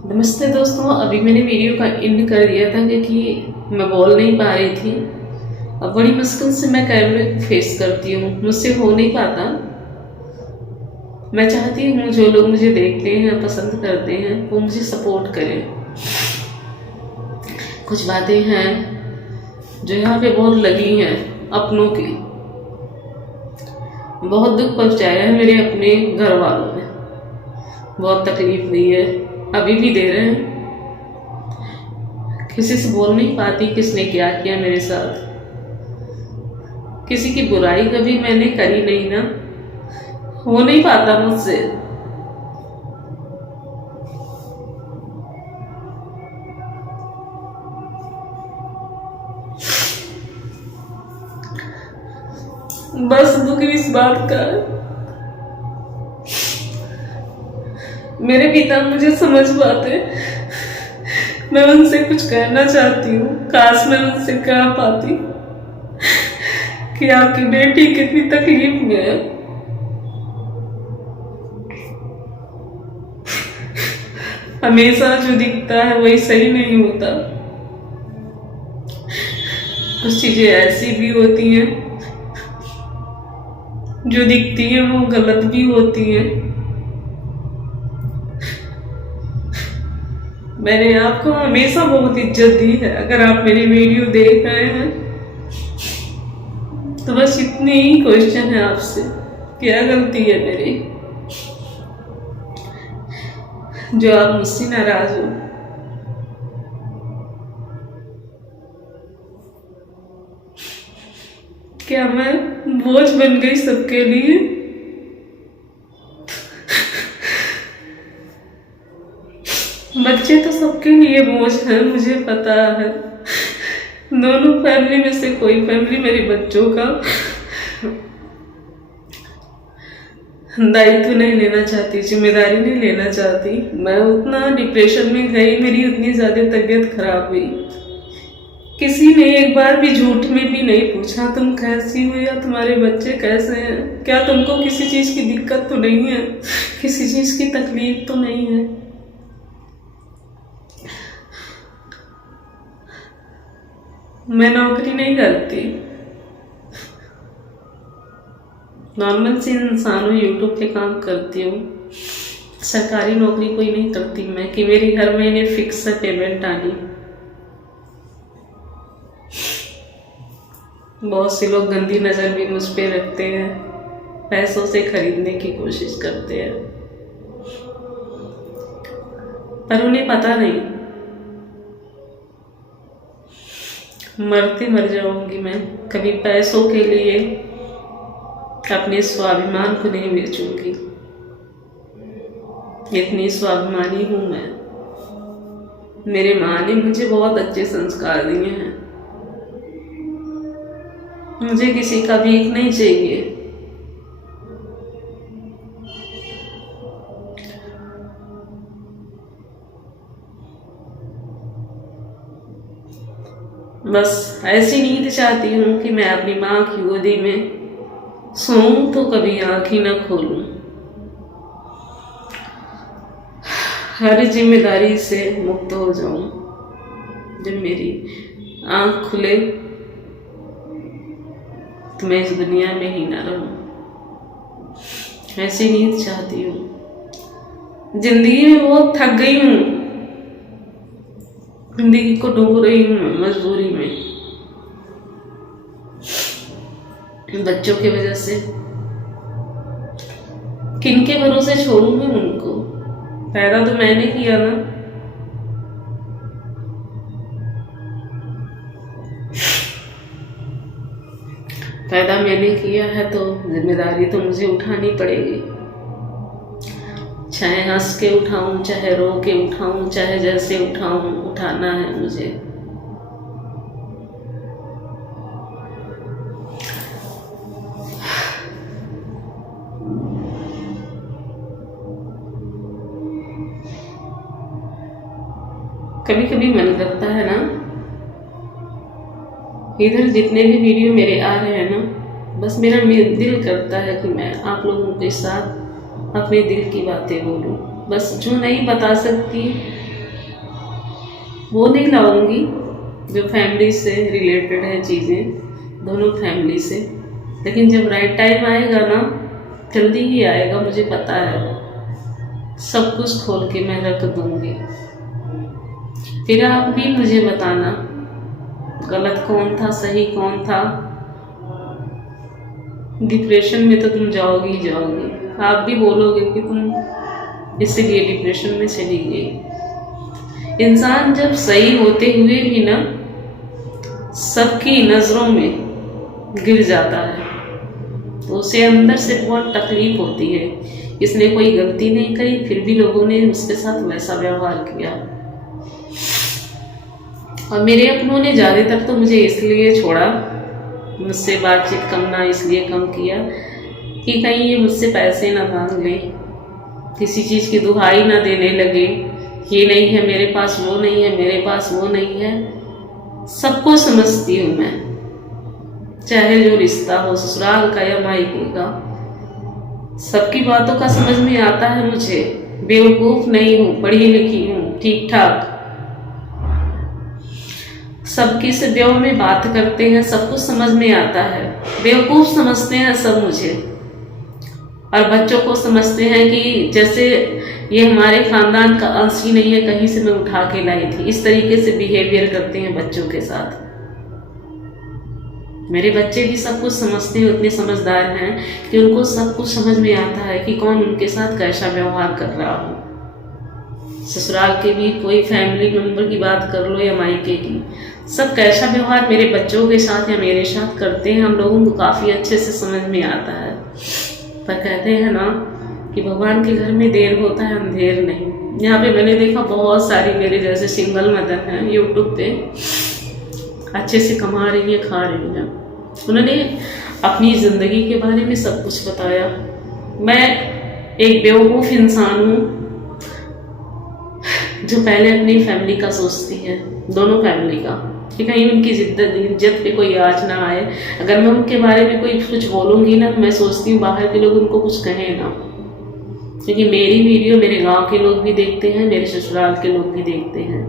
नमस्ते दोस्तों, अभी मैंने वीडियो का एंड कर दिया था क्योंकि मैं बोल नहीं पा रही थी। अब बड़ी मुश्किल से मैं कैमरे को फेस करती हूँ, मुझसे हो नहीं पाता। मैं चाहती हूँ जो लोग मुझे देखते हैं, पसंद करते हैं, वो मुझे सपोर्ट करें। कुछ बातें हैं जो यहाँ पे बहुत लगी हैं अपनों की। बहुत दुख पहुँचाया है मेरे अपने घर वालों ने, बहुत तकलीफ दी है, अभी भी दे रहे हैं। किसी से बोल नहीं पाती किसने क्या किया मेरे साथ। किसी की बुराई कभी मैंने करी नहीं ना, हो नहीं पाता मुझसे। बस दुख इस बात का है, मेरे पिता मुझे समझ पाते। मैं उनसे कुछ कहना चाहती हूँ, काश मैं उनसे कह पाती कि आपकी बेटी कितनी तकलीफ में है। हमेशा जो दिखता है वही सही नहीं होता, कुछ चीजें ऐसी भी होती हैं जो दिखती हैं वो गलत भी होती हैं। मैंने आपको हमेशा बहुत इज्जत दी है। अगर आप मेरी वीडियो देख रहे हैं तो बस इतनी ही क्वेश्चन है आपसे, क्या गलती है मेरी जो आप मुझसे नाराज हो। क्या मैं बोझ बन गई सबके लिए? बच्चे तो सबके लिए बोझ है, मुझे पता है। दोनों फैमिली में से कोई फैमिली मेरे बच्चों का दायित्व नहीं लेना चाहती, जिम्मेदारी नहीं लेना चाहती। मैं उतना डिप्रेशन में गई, मेरी उतनी ज्यादा तबीयत खराब हुई, किसी ने एक बार भी झूठ में भी नहीं पूछा तुम कैसी हो या तुम्हारे बच्चे कैसे हैं, क्या तुमको किसी चीज की दिक्कत तो नहीं है, किसी चीज की तकलीफ तो नहीं है। मैं नौकरी नहीं करती, नॉर्मल सी इंसान हूँ, यूट्यूब पे काम करती हूँ। सरकारी नौकरी कोई नहीं करती मैं कि मेरी हर महीने फिक्स है पेमेंट आनी। बहुत से लोग गंदी नज़र भी मुझ पे रखते हैं, पैसों से खरीदने की कोशिश करते हैं, पर उन्हें पता नहीं मरते मर जाऊंगी मैं। कभी पैसों के लिए अपने स्वाभिमान को नहीं बेचूंगी, इतनी स्वाभिमानी हूं मैं। मेरे माँ ने मुझे बहुत अच्छे संस्कार दिए हैं, मुझे किसी का भीख नहीं चाहिए। बस ऐसी नींद चाहती हूँ कि मैं अपनी माँ की गोदी में सोऊं तो कभी आँख ही न खोलूं, हर जिम्मेदारी से मुक्त हो जाऊं। जब मेरी आँख खुले तो मैं इस दुनिया में ही ना रहूं, ऐसी नींद चाहती हूँ। जिंदगी में बहुत थक गई हूँ, जिंदगी को ढूंढ रही हूँ मैं मजबूरी में, बच्चों की वजह से। किन के भरोसे छोड़ूं मैं उनको? पैदा तो मैंने किया ना। पैदा मैंने किया है तो जिम्मेदारी तो मुझे उठानी पड़ेगी, चाहे हंस के उठाऊं, चाहे रो के उठाऊं, चाहे जैसे उठाऊं, उठाना है मुझे। कभी कभी मन करता है ना, इधर जितने भी वीडियो मेरे आ रहे हैं ना, बस मेरा दिल करता है कि मैं आप लोगों के साथ अपने दिल की बातें बोलूं। बस जो नहीं बता सकती वो नहीं लाऊंगी जो फैमिली से रिलेटेड है चीज़ें, दोनों फैमिली से। लेकिन जब राइट टाइम आएगा ना, जल्दी ही आएगा, मुझे पता है, सब कुछ खोल के मैं रख दूंगी। फिर आप भी मुझे बताना गलत कौन था, सही कौन था। डिप्रेशन में तो तुम जाओगी ही जाओगी, आप भी बोलोगे कि तुम इसीलिए डिप्रेशन में चली गई। इंसान जब सही होते हुए भी ना सबकी नज़रों में गिर जाता है तो उसे अंदर से बहुत तकलीफ होती है। इसने कोई गलती नहीं करी, फिर भी लोगों ने उसके साथ वैसा व्यवहार किया। और मेरे अपनों ने ज़्यादातर तो मुझे इसलिए छोड़ा, मुझसे बातचीत करना इसलिए कम किया कि कहीं ये मुझसे पैसे ना मांग ले, किसी चीज़ की दुहाई ना देने लगे, ये नहीं है मेरे पास, वो नहीं है मेरे पास, वो नहीं है। सबको समझती हूँ मैं, चाहे जो रिश्ता हो, ससुराल का या मायके का, सबकी बातों का समझ में आता है मुझे। बेवकूफ़ नहीं हूँ, पढ़ी लिखी हूँ, ठीक ठाक, सबकी से बेव में बात करते हैं, सब कुछ समझ में आता है। बेवकूफ़ समझते हैं सब मुझे, और बच्चों को समझते हैं कि जैसे ये हमारे खानदान का अंश ही नहीं है, कहीं से मैं उठा के लाई थी। इस तरीके से बिहेवियर करते हैं बच्चों के साथ। मेरे बच्चे भी सब कुछ समझते हैं, उतने समझदार हैं कि उनको सब कुछ समझ में आता है कि कौन उनके साथ कैसा व्यवहार कर रहा हो। ससुराल के भी कोई फैमिली मेम्बर की बात कर लो या मायके की, सब कैसा व्यवहार मेरे बच्चों के साथ या मेरे साथ करते हैं, हम लोगों को काफ़ी अच्छे से समझ में आता है। पर कहते हैं ना कि भगवान के घर में देर होता है, अंधेर नहीं। यहाँ पे मैंने देखा बहुत सारी मेरे जैसे सिंगल मदर हैं, यूट्यूब पे अच्छे से कमा रही है, खा रही है। उन्होंने अपनी ज़िंदगी के बारे में सब कुछ बताया। मैं एक बेवकूफ़ इंसान हूँ जो पहले अपनी फैमिली का सोचती है, दोनों फैमिली का, कि कहीं उनकी इज्जत पे कोई आँच ना आए। अगर मैं उनके बारे में कोई कुछ बोलूँगी ना, तो मैं सोचती हूँ बाहर के लोग उनको कुछ कहें ना, क्योंकि मेरी वीडियो मेरे गांव के लोग भी देखते हैं, मेरे ससुराल के लोग भी देखते हैं,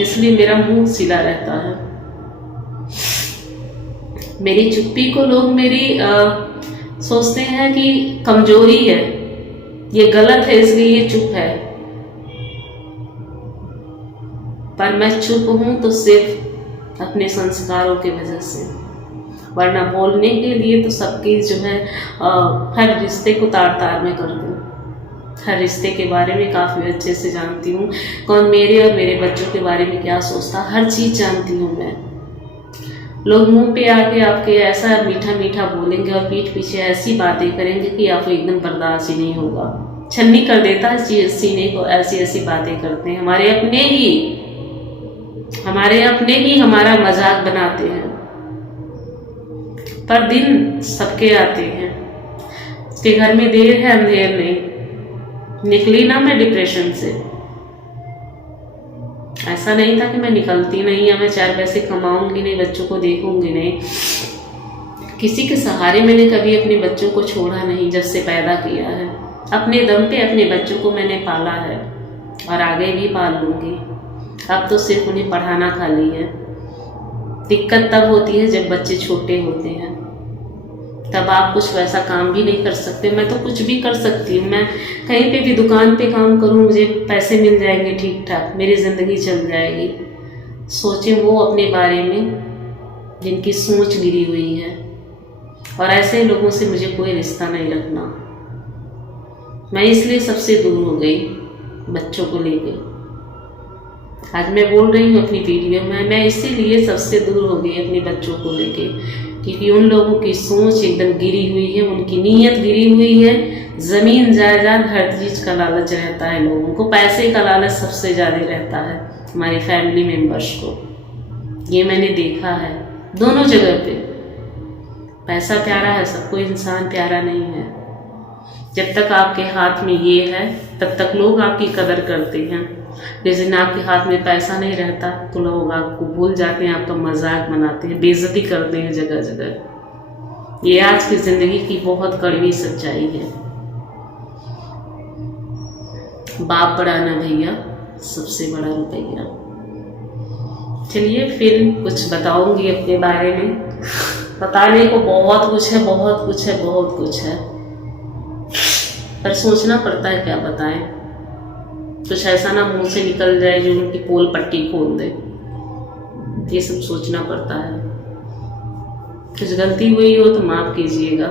इसलिए मेरा मुंह सिला रहता है। मेरी चुप्पी को लोग मेरी सोचते हैं कि कमजोरी है, ये गलत है इसलिए ये चुप है। पर मैं चुप हूँ तो सिर्फ अपने संस्कारों की वजह से, वरना बोलने के लिए तो सबकी जो है हर रिश्ते को तार तार में कर दूँ। हर रिश्ते के बारे में काफ़ी अच्छे से जानती हूँ, कौन मेरे और मेरे बच्चों के बारे में क्या सोचता, हर चीज़ जानती हूँ मैं। लोग मुंह पे आके आपके ऐसा मीठा मीठा बोलेंगे और पीठ पीछे ऐसी बातें करेंगे कि आपको एकदम बर्दाश्त ही नहीं होगा, छन्नी कर देता है सीने को। ऐसी ऐसी बातें करते हैं, हमारे अपने ही हमारा मजाक बनाते हैं। पर दिन सबके आते हैं, उसके घर में देर है अंधेर नहीं। निकली ना मैं डिप्रेशन से, ऐसा नहीं था कि मैं निकलती नहीं या मैं 4 पैसे कमाऊंगी नहीं, बच्चों को देखूंगी नहीं। किसी के सहारे मैंने कभी अपने बच्चों को छोड़ा नहीं। जब से पैदा किया है अपने दम पे अपने बच्चों को मैंने पाला है और आगे भी पाल लूँगी। अब तो सिर्फ उन्हें पढ़ाना खाली है। दिक्कत तब होती है जब बच्चे छोटे होते हैं, तब आप कुछ वैसा काम भी नहीं कर सकते। मैं तो कुछ भी कर सकती हूँ, मैं कहीं पे भी दुकान पे काम करूँ, मुझे पैसे मिल जाएंगे ठीक ठाक, मेरी ज़िंदगी चल जाएगी। सोचें वो अपने बारे में जिनकी सोच गिरी हुई है, और ऐसे लोगों से मुझे कोई रिश्ता नहीं रखना। मैं इसलिए सबसे दूर हो गई बच्चों को लेके। आज मैं बोल रही हूँ अपनी वीडियो में, मैं इसीलिए सबसे दूर हो गई अपने बच्चों को लेके, क्योंकि उन लोगों की सोच एकदम गिरी हुई है, उनकी नीयत गिरी हुई है। ज़मीन जायदाद हर चीज़ का लालच रहता है लोगों को, पैसे का लालच सबसे ज़्यादा रहता है हमारे फैमिली मेम्बर्स को। ये मैंने देखा है दोनों जगह पे। पैसा प्यारा है सबको, इंसान प्यारा नहीं है। जब तक आपके हाथ में ये है तब तक लोग आपकी कदर करते हैं। जिस दिन आपके हाथ में पैसा नहीं रहता तो लोग आपको भूल जाते हैं, आपका मजाक बनाते हैं, बेइज्जती करते हैं जगह जगह। ये आज की ज़िंदगी की बहुत कड़वी सच्चाई है। बाप बड़ा ना भैया, सबसे बड़ा रुपया। चलिए फिर कुछ बताऊंगी अपने बारे में। बताने को बहुत कुछ है, बहुत कुछ है, बहुत कुछ है, पर सोचना पड़ता है क्या बताएं। कुछ ऐसा ना मुंह से निकल जाए जो उनकी पोल पट्टी खोल दे, ये सब सोचना पड़ता है। कुछ गलती हुई हो तो माफ़ कीजिएगा।